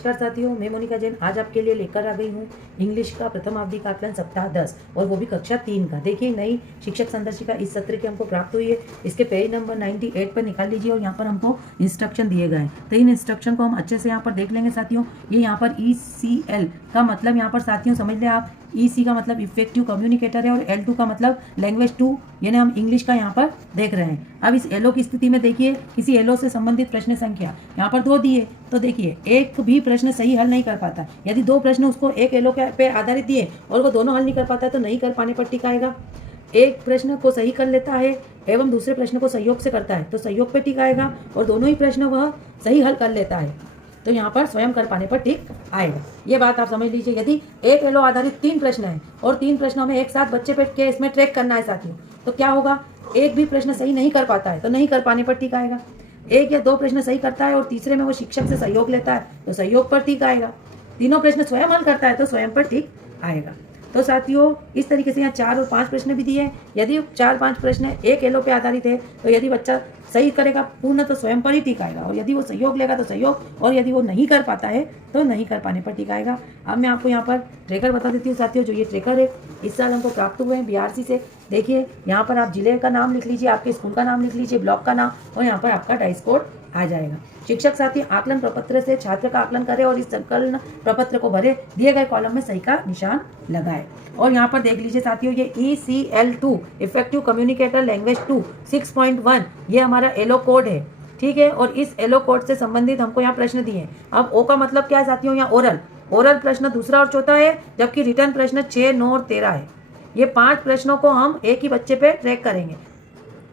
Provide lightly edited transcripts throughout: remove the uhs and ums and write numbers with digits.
नमस्कार साथियों, मैं मोनिका जैन आज आपके लिए लेकर आ गई हूँ इंग्लिश का प्रथम अवधि का आकलन सप्ताह 10 और वो भी कक्षा 3 का। देखिए, नई शिक्षक संदर्शिका इस सत्र की हमको प्राप्त हुई है। इसके पेज नंबर 98 पर निकाल लीजिए और यहाँ पर हमको इंस्ट्रक्शन दिए गए हैं। तो इन इंस्ट्रक्शन को हम अच्छे से यहाँ पर देख लेंगे साथियों। ये यहाँ पर ECL का मतलब यहाँ पर साथियों समझ ले आप, EC का मतलब इफेक्टिव कम्युनिकेटर है और L2 का मतलब लैंग्वेज 2, यानी हम इंग्लिश का यहाँ पर देख रहे हैं। अब इस LO की स्थिति में देखिए, किसी LO से संबंधित प्रश्न संख्या यहाँ पर 2 दिए, तो देखिए एक भी प्रश्न सही हल नहीं कर पाता। यदि 2 प्रश्न उसको एक LO के पे आधारित दिए और वो दोनों हल नहीं कर पाता है तो नहीं कर पाने पर टिक आएगा। एक प्रश्न को सही कर लेता है एवं दूसरे प्रश्न को संयोग से करता है तो संयोग पे टिक आएगा, और दोनों ही प्रश्न वह सही हल कर लेता है तो यहाँ पर स्वयं कर पाने पर टिक आएगा। ये बात आप समझ लीजिए। यदि एक LO आधारित 3 प्रश्न है और 3 प्रश्नों में एक साथ बच्चे पे के इसमें ट्रैक करना है साथियों, तो क्या होगा, एक भी प्रश्न सही नहीं कर पाता है तो नहीं कर पाने पर टिक आएगा। 1 या 2 प्रश्न सही करता है और तीसरे में वो शिक्षक से सहयोग लेता है तो सहयोग पर टिक आएगा। तीनों प्रश्न स्वयं हल करता है तो स्वयं पर टिक आएगा। तो साथियों इस तरीके से यहाँ 4 और 5 प्रश्न भी दिए हैं। यदि 4-5 प्रश्न एक LO पे आधारित है तो यदि बच्चा सही करेगा पूर्ण तो स्वयं पर ही टिक आएगा, और यदि वो सहयोग लेगा तो सहयोग, और यदि वो नहीं कर पाता है तो नहीं कर पाने पर टिक आएगा। अब मैं आपको यहाँ पर ट्रेकर बता देती हूँ साथियों। जो ये ट्रेकर है इस साल हमको प्राप्त हुए हैं BRC से। देखिए यहाँ पर आप जिले का नाम लिख लीजिए, आपके स्कूल का नाम लिख लीजिए, ब्लॉक का नाम, और यहाँ पर आपका डाइस कोड आ जाएगा। शिक्षक साथी आकलन प्रपत्र से छात्र का आकलन करे और इस संकलन प्रपत्र को भरे, दिए गए कॉलम में सही का निशान लगाए। और यहाँ पर देख लीजिए साथियों, ये ECL2 इफेक्टिव कम्युनिकेटर लैंग्वेज 2 6.1 ये हमारा LO कोड है, ठीक है। और इस LO कोड से संबंधित हमको यहाँ प्रश्न दिए हैं। अब O का मतलब क्या है साथियों, यहाँ ओरल प्रश्न दूसरा और चौथा है, जबकि रिटर्न प्रश्न 6, 9 और 13 है। ये 5 प्रश्नों को हम एक ही बच्चे पे ट्रैक करेंगे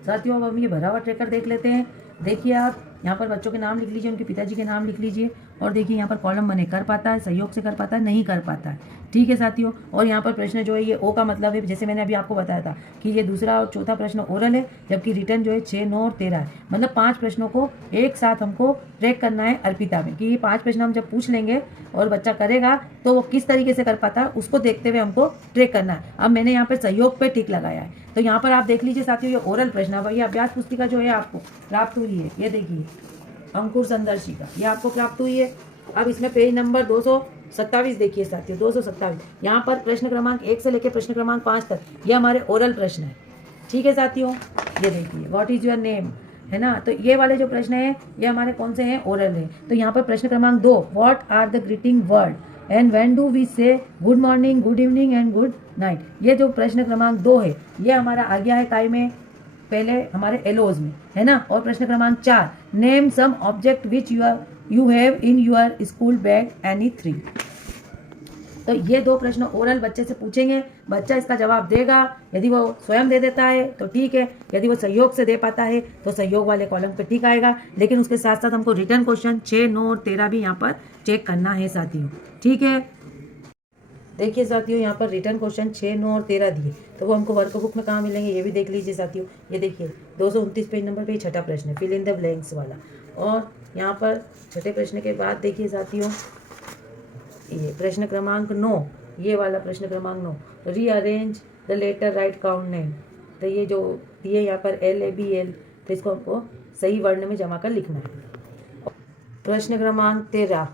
साथियों। अब हम ये भरा हुआ ट्रैकर देख लेते हैं। देखिए आप यहाँ पर बच्चों के नाम लिख लीजिए, उनके पिताजी के नाम लिख लीजिए, और देखिए यहाँ पर कॉलम बने कर पाता है, सहयोग से कर पाता है, नहीं कर पाता है, ठीक है साथियों। और यहाँ पर प्रश्न जो है ये O का मतलब है, जैसे मैंने अभी आपको बताया था कि ये दूसरा और चौथा प्रश्न ओरल है, जबकि रिटर्न जो है 6, 9 और 13 है। मतलब 5 प्रश्नों को एक साथ हमको ट्रैक करना है अर्पिता में, कि ये 5 प्रश्न हम जब पूछ लेंगे और बच्चा करेगा तो वो किस तरीके से कर पाता है उसको देखते हुए हमको ट्रैक करना है। अब मैंने यहाँ पर सहयोग पे टिक लगाया है। तो यहाँ पर आप देख लीजिए साथियों, ये ओरल प्रश्न है। ये अभ्यास पुस्तिका जो है आपको प्राप्त हुई है, ये देखिए अंकुर संदर्शिका, ये आपको प्राप्त हुई है। अब इसमें पेज नंबर 227 देखिए साथियों, 227 यहाँ पर प्रश्न क्रमांक 1 से लेकर प्रश्न क्रमांक 5 तक ये हमारे ओरल प्रश्न है, ठीक है साथियों। ये देखिए व्हाट इज योर नेम, है ना। तो ये वाले जो प्रश्न है ये हमारे कौन से हैं, ओरल है। तो यहाँ पर प्रश्न क्रमांक 2, what are the greeting word and when do we say good morning, good evening and good night, ये जो प्रश्न क्रमांक 2 है ये हमारा आ गया है काय में, पहले हमारे LOs में, है ना। और प्रश्न क्रमांक 4, name some object which you have in your school bag, any 3। तो ये 2 प्रश्न ओरल बच्चे से पूछेंगे, बच्चा इसका जवाब देगा। यदि वो स्वयं दे देता है तो ठीक है, यदि वो सहयोग से दे पाता है तो सहयोग वाले कॉलम पे ठीक आएगा। लेकिन उसके साथ साथ हमको रिटर्न क्वेश्चन 6, 9 और 13 भी यहाँ पर चेक करना है साथियों, ठीक है। देखिए साथियों यहाँ पर रिटर्न क्वेश्चन 6, 9 और 13 दिए, तो वो हमको वर्कबुक में कहाँ मिलेंगे ये भी देख लीजिए साथियों। ये देखिए 229 पेज नंबर पे छठा प्रश्न है, फिल इन द ब्लैंक्स वाला। और यहाँ पर छठे प्रश्न के बाद देखिए साथियों, ये प्रश्न क्रमांक 9, ये वाला प्रश्न क्रमांक 9, rearrange the letter write count name. तो ये जो दिए यहाँ पर LABL, तो इसको हमको सही वर्ण में जमा कर लिखना है। प्रश्न क्रमांक 13,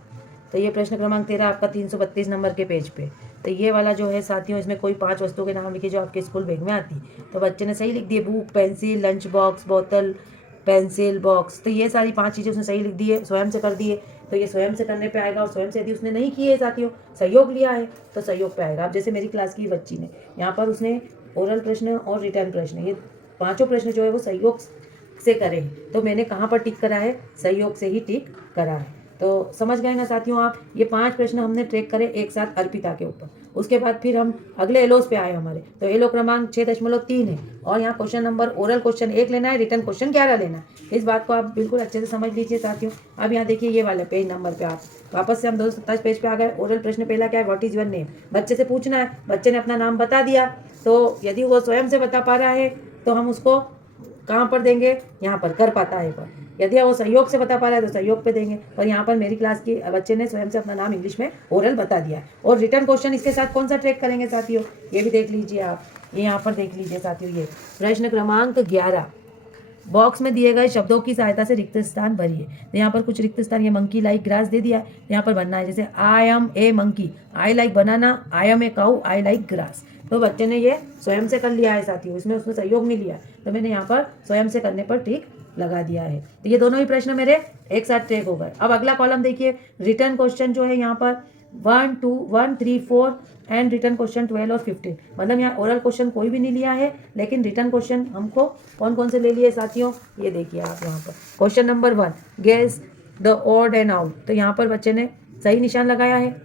तो ये प्रश्न क्रमांक 13 आपका 332 नंबर के पेज पे। तो ये वाला जो है साथियों, इसमें कोई 5 वस्तुओं के नाम लिखे जो आपके स्कूल बैग में आती, तो बच्चे ने सही लिख दिए, बुक, पेंसिल, लंच बॉक्स, बोतल, पेंसिल बॉक्स। तो ये सारी 5 चीज़ें उसने सही लिख दी है, स्वयं से कर दिए, तो ये स्वयं से करने पे आएगा। और स्वयं से यदि उसने नहीं किए साथियों, सहयोग लिया है तो सहयोग पे आएगा। अब जैसे मेरी क्लास की बच्ची ने यहाँ पर उसने ओरल प्रश्न और रिटर्न प्रश्न, ये 5 प्रश्न जो है वो सहयोग से करे, तो मैंने कहाँ पर टिक करा है, सहयोग से ही टिक करा है। तो समझ गए ना साथियों आप, ये 5 प्रश्न हमने ट्रैक करे एक साथ अर्पिता के ऊपर। उसके बाद फिर हम अगले LOs पे आए हमारे, तो LO क्रमांक 6.3 है, और यहाँ क्वेश्चन नंबर ओरल क्वेश्चन 1 लेना है, रिटर्न क्वेश्चन 11 लेना है। इस बात को आप बिल्कुल अच्छे से समझ लीजिए साथियों। अब यहाँ देखिए ये वाले पेज नंबर पे आप वापस से हम 227 पेज पे आ गए। ओरल प्रश्न पहला क्या है, व्हाट इज योर नेम, बच्चे से पूछना है। बच्चे ने अपना नाम बता दिया, तो यदि वो स्वयं से बता पा रहा है तो हम उसको कहाँ पर देंगे, यहाँ पर कर पाता है पर। यदि वो सहयोग से बता पा रहा है तो सहयोग पे देंगे। और यहाँ पर मेरी क्लास की बच्चे ने स्वयं से अपना नाम इंग्लिश में ओरल बता दिया है। और रिटर्न क्वेश्चन इसके साथ कौन सा ट्रैक करेंगे साथियों, ये भी देख लीजिए आप, ये यहाँ पर देख लीजिए साथियों। ये प्रश्न क्रमांक 11, बॉक्स में दिए गए शब्दों की सहायता से रिक्त स्थान भरिए। तो यहाँ पर कुछ रिक्त स्थान, ये मंकी लाइक ग्रास दे दिया है, तो यहाँ पर बनना है जैसे I am a monkey, I like banana, I am a cow, I like grass. तो बच्चे ने ये स्वयं से कर लिया है साथियों, इसमें उसने सहयोग नहीं लिया, तो मैंने यहाँ पर स्वयं से करने पर टिक लगा दिया है। तो ये दोनों ही प्रश्न मेरे एक साथ टिक हो गए। अब अगला कॉलम देखिए, रिटर्न क्वेश्चन जो है यहाँ पर 1, 2, 1, 3, 4 एंड रिटर्न क्वेश्चन 12 और 15। मतलब यहाँ ओरल क्वेश्चन कोई भी नहीं लिया है, लेकिन रिटर्न क्वेश्चन हमको कौन कौन से ले लिए साथियों, ये देखिए आप यहाँ पर। Question number 1, guess the odd and out, तो यहाँ पर बच्चे ने सही निशान लगाया है।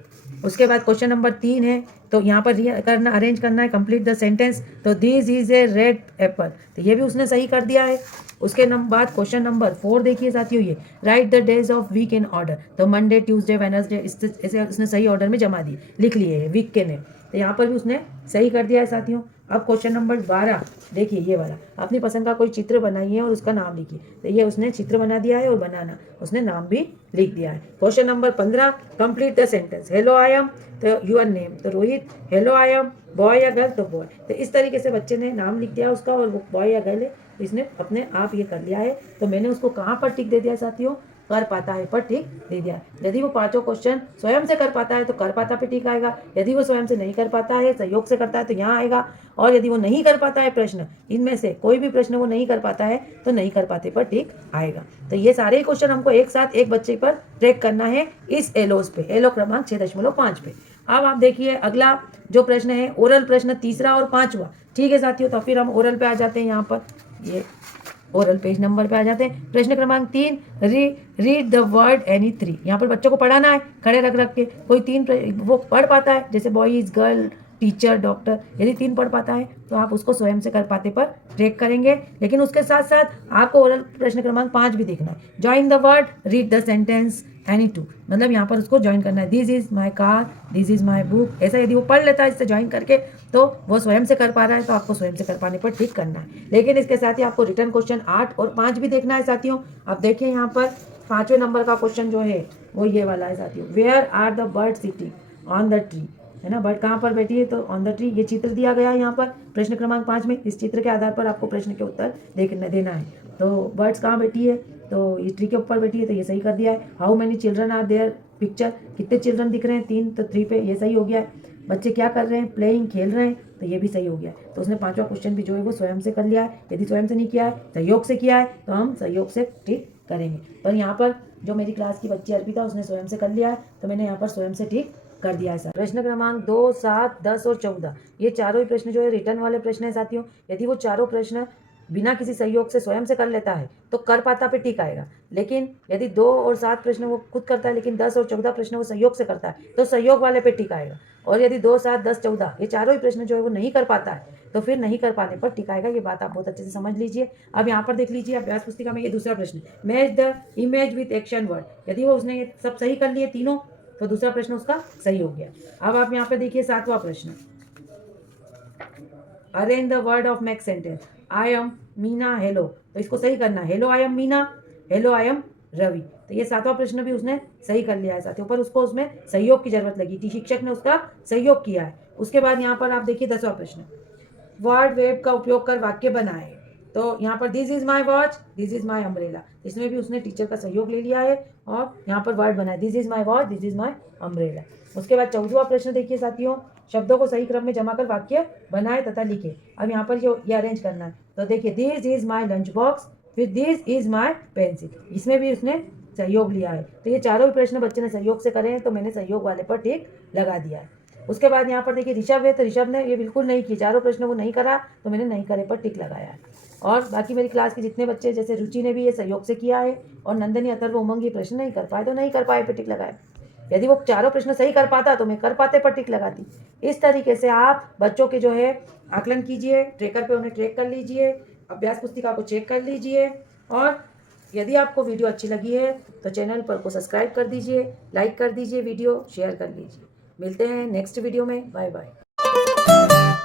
उसके बाद क्वेश्चन नंबर 3 है, तो यहाँ पर करना अरेंज करना है, कंप्लीट द सेंटेंस, तो this is a red Apple, तो ये भी उसने सही कर दिया है। उसके बाद क्वेश्चन नंबर 4 देखिए साथियों, ये write the days of week in order, तो मंडे ट्यूसडे वेडनेसडे इसे उसने सही ऑर्डर में जमा दिए, लिख लिए हैं वीक के ने, तो यहाँ पर भी उसने सही कर दिया है साथियों। अब क्वेश्चन नंबर 12 देखिए, ये वाला, अपनी पसंद का कोई चित्र बनाइए और उसका नाम लिखिए, तो ये उसने चित्र बना दिया है और बनाना उसने नाम भी लिख दिया है। Question number 15, complete the sentence, hello I M, तो यूर नेम, तो Rohit, hello I M boy या गर्ल, तो बॉय। तो इस तरीके से बच्चे ने नाम लिख दिया उसका, और वो बॉय या गर्ल है, इसने अपने आप ये कर लिया है। तो मैंने उसको कहाँ पर टिक दे दिया साथियों, कर पाता है पर टिक दे दिया। यदि वो पांचों क्वेश्चन स्वयं से कर पाता है तो कर पाता पे टिक आएगा, यदि वो स्वयं से नहीं कर पाता है, सहयोग से करता है, तो यहाँ आएगा, और यदि वो नहीं कर पाता है प्रश्न, इनमें से कोई भी प्रश्न वो नहीं कर पाता है, तो नहीं कर पाते पर टिक आएगा। तो ये सारे क्वेश्चन हमको एक साथ एक बच्चे पर ट्रैक करना है इस एलोस पे, एलो क्रमांक 6.5 पे। अब आप देखिए अगला जो प्रश्न है, ओरल प्रश्न तीसरा और 5वां। ठीक है साथियों, तो फिर हम ओरल पे आ जाते हैं। यहाँ पर ये ओरल पेज नंबर पे आ जाते हैं। प्रश्न क्रमांक 3, रीड द वर्ड एनी 3। यहाँ पर बच्चों को पढ़ाना है, खड़े रख रख के कोई 3 वो पढ़ पाता है, जैसे बॉयज, गर्ल, टीचर, डॉक्टर, यदि 3 पढ़ पाता है तो आप उसको स्वयं से कर पाते पर ट्रैक करेंगे। लेकिन उसके साथ साथ आपको ओरल प्रश्न क्रमांक 5 भी देखना है, join the word, read the sentence any 2, मतलब यहाँ पर उसको ज्वाइन करना है, this is my car, this is my book. ऐसा यदि वो पढ़ लेता है इससे ज्वाइन करके, तो वो स्वयं से कर पा रहा है, तो आपको स्वयं से कर पाने पर ठीक करना है। लेकिन इसके साथ ही आपको रिटर्न क्वेश्चन 8 और 5 भी देखना है साथियों। अब देखिए यहाँ पर 5वें नंबर का क्वेश्चन जो है वो ये वाला है साथियों, where are the bird sitting on the tree, है ना, बर्ड कहाँ पर बैठी है, तो ऑन द ट्री। ये चित्र दिया गया है यहाँ पर प्रश्न क्रमांक 5 में। इस चित्र के आधार पर आपको प्रश्न के उत्तर देना है। तो बर्ड्स कहाँ बैठी है, तो ये ट्री के ऊपर बैठी है, तो ये सही कर दिया है। How many children are there picture, कितने चिल्ड्रन दिख रहे हैं, 3, तो 3 पे ये सही हो गया है। बच्चे क्या कर रहे हैं, प्लेइंग, खेल रहे हैं, तो ये भी सही हो गया है। तो उसने 5वां क्वेश्चन भी जो है वो स्वयं से कर लिया है। यदि स्वयं से नहीं किया है, सहयोग से किया है, तो हम सहयोग से टिक करेंगे। पर यहाँ पर जो मेरी क्लास की बच्ची अर्पिता, उसने स्वयं से कर लिया है, तो मैंने यहाँ पर स्वयं से टिक कर दिया है सर। प्रश्न क्रमांक 2, 7, 10 और 14, ये चारों ही प्रश्न जो है रिटर्न वाले प्रश्न है साथियों। यदि वो चारों प्रश्न बिना किसी सहयोग से स्वयं से कर लेता है तो कर पाता पे टिक आएगा। लेकिन यदि 2 और 7 प्रश्न वो खुद करता है, लेकिन 10 और 14 प्रश्न वो सहयोग से करता है, तो सहयोग वाले पे टिक आएगा। और यदि 2, 7, 10, 14 ये चारों ही प्रश्न जो है वो नहीं कर पाता है, तो फिर नहीं कर पाने पर टिक आएगा। ये बात आप बहुत अच्छे से समझ लीजिए। अब यहाँ पर देख लीजिए अभ्यास पुस्तिका में ये दूसरा प्रश्न, match the image with action word. यदि वो उसने ये सब सही कर लिए तीनों, तो दूसरा प्रश्न उसका सही हो गया। अब आप यहाँ पे देखिए 7वां प्रश्न, arrange the word of max sentence, I am Meena hello, तो इसको सही करना, hello I am Meena, hello I am Ravi. तो ये 7वां प्रश्न भी उसने सही कर लिया है साथियों, पर उसको उसमें सहयोग की जरूरत लगी थी, शिक्षक ने उसका सहयोग किया है। उसके बाद यहाँ पर आप देखिए 10वां प्रश्न, वर्ड वेब का उपयोग कर वाक्य बनाए। तो यहाँ पर this is my watch, this is my umbrella, इसमें भी उसने टीचर का सहयोग ले लिया है और यहाँ पर वर्ड बनाए, this is my watch, this is my umbrella. उसके बाद 14वां प्रश्न देखिए साथियों, शब्दों को सही क्रम में जमा कर वाक्य बनाए तथा लिखे। अब यहाँ पर ये अरेंज करना है, तो देखिए this is my lunch box, फिर दिस इज माई पेंसिल, इसमें भी उसने सहयोग लिया है। तो ये चारों प्रश्न बच्चे ने सहयोग से करे हैं, तो मैंने सहयोग वाले पर टिक लगा दिया है। उसके बाद यहाँ पर देखिए ऋषभ है, तो ऋषभ ने ये बिल्कुल नहीं की, चारों प्रश्न वो नहीं करा, तो मैंने नहीं करे पर टिक लगाया है। और बाकी मेरी क्लास के जितने बच्चे, जैसे रुचि ने भी ये सहयोग से किया है, और नंदनी, अथर्व, उमंग ये प्रश्न नहीं कर पाए, तो नहीं कर पाए पर टिक लगाए। यदि वो चारों प्रश्न सही कर पाता तो मैं कर पाते पर टिक लगाती। इस तरीके से आप बच्चों के जो है आकलन कीजिए, ट्रैकर पे उन्हें ट्रैक कर लीजिए, अभ्यास पुस्तिका को चेक कर लीजिए। और यदि आपको वीडियो अच्छी लगी है तो चैनल पर को सब्सक्राइब कर दीजिए, लाइक कर दीजिए, वीडियो शेयर कर लीजिए। मिलते हैं नेक्स्ट वीडियो में, बाय बाय।